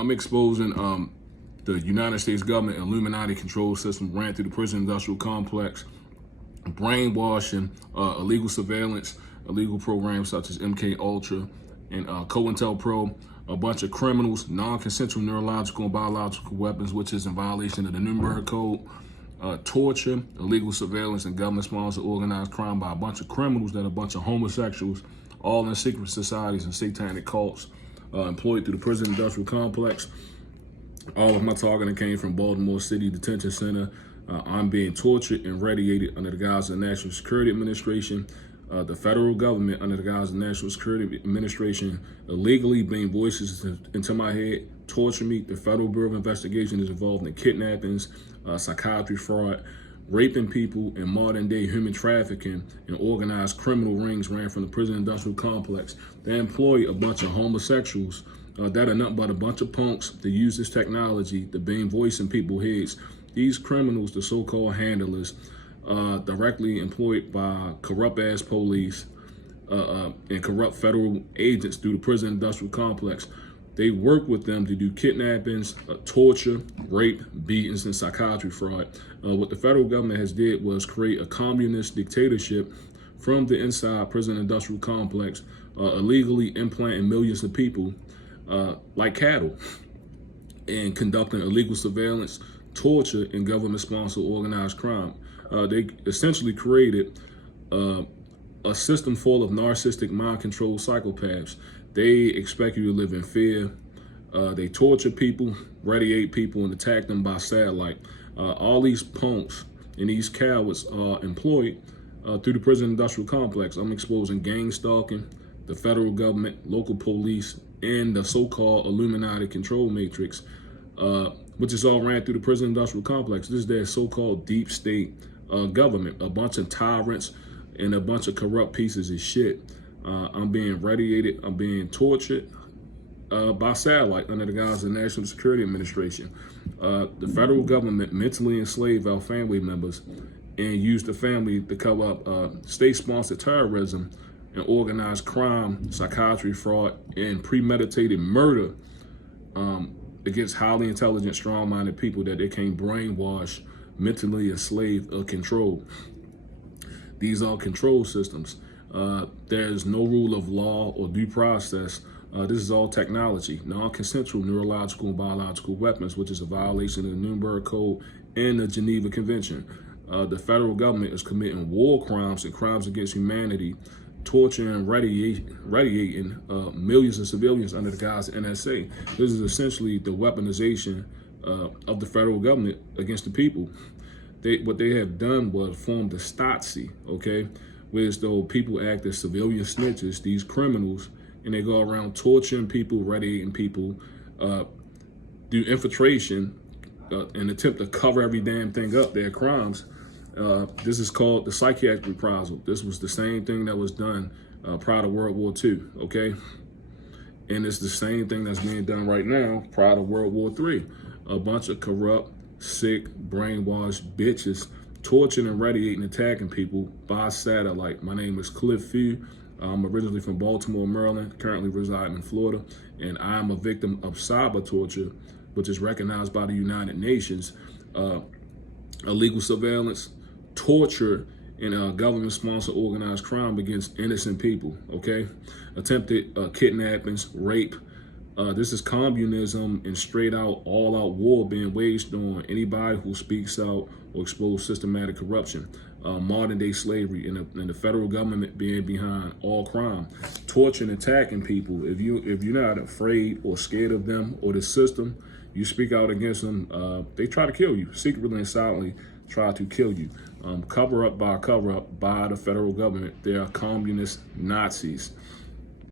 I'm exposing the United States government Illuminati control system ran through the prison industrial complex, brainwashing, illegal surveillance, illegal programs such as MK Ultra and COINTELPRO, a bunch of criminals, non-consensual neurological and biological weapons, which is in violation of the Nuremberg Code, torture, illegal surveillance, and government-sponsored organized crime by a bunch of criminals that are a bunch of homosexuals, all in secret societies and satanic cults, employed through the prison industrial complex. All of my targeting came from Baltimore City Detention Center. I'm being tortured and radiated under the guise of the National Security Administration. The federal government, under the guise of the National Security Administration, illegally bring voices into my head, torture me. The Federal Bureau of Investigation is involved in kidnappings, psychiatry fraud, raping people, and modern-day human trafficking, and organized criminal rings ran from the prison industrial complex. They employ a bunch of homosexuals that are nothing but a bunch of punks to use this technology to bring voice in people's heads. These criminals, the so-called handlers, directly employed by corrupt-ass police and corrupt federal agents through the prison industrial complex. They work with them to do kidnappings, torture, rape, beatings, and psychiatry fraud. What the federal government has did was create a communist dictatorship from the inside prison industrial complex, illegally implanting millions of people like cattle and conducting illegal surveillance, torture, and government-sponsored organized crime. They essentially created a system full of narcissistic mind-controlled psychopaths. They expect you to live in fear. They torture people, radiate people, and attack them by satellite. All these punks and these cowards are employed through the prison industrial complex. I'm exposing gang stalking, the federal government, local police, and the so-called Illuminati control matrix, which is all ran through the prison industrial complex. This is their so-called deep state government, a bunch of tyrants and a bunch of corrupt pieces of shit. I'm being radiated, I'm being tortured by satellite under the guise of the National Security Administration. The federal government mentally enslaved our family members and used the family to cover up state-sponsored terrorism and organized crime, psychiatry fraud, and premeditated murder against highly intelligent, strong-minded people that they can't brainwash, mentally enslaved, or control. These are control systems. There's no rule of law or due process. This is all technology, non-consensual neurological and biological weapons, which is a violation of the Nuremberg Code and the Geneva Convention. The federal government is committing war crimes and crimes against humanity, torturing and radiating millions of civilians under the guise of NSA. This is essentially the weaponization of the federal government against the people. What they have done was formed a Stasi, okay? Whereas though people act as civilian snitches, these criminals, and they go around torturing people, radiating people, do infiltration, and attempt to cover every damn thing up, their crimes. This is called the psychiatric reprisal. This was the same thing that was done prior to World War II, okay? And it's the same thing that's being done right now prior to World War III. A bunch of corrupt, sick, brainwashed bitches torturing and radiating, attacking people by satellite. My name is Cliff Few. I'm originally from Baltimore, Maryland, currently residing in Florida, and I am a victim of Cybertorture, which is recognized by the United Nations. Illegal surveillance, torture, and government-sponsored organized crime against innocent people, okay? Attempted kidnappings, rape. This is communism and straight-out, all-out war being waged on anybody who speaks out or exposes systematic corruption. Modern-day slavery and the federal government being behind all crime. Torture and attacking people. If you're not afraid or scared of them or the system, you speak out against them, they try to kill you, secretly and silently try to kill you. Cover up by the federal government. They are communist Nazis.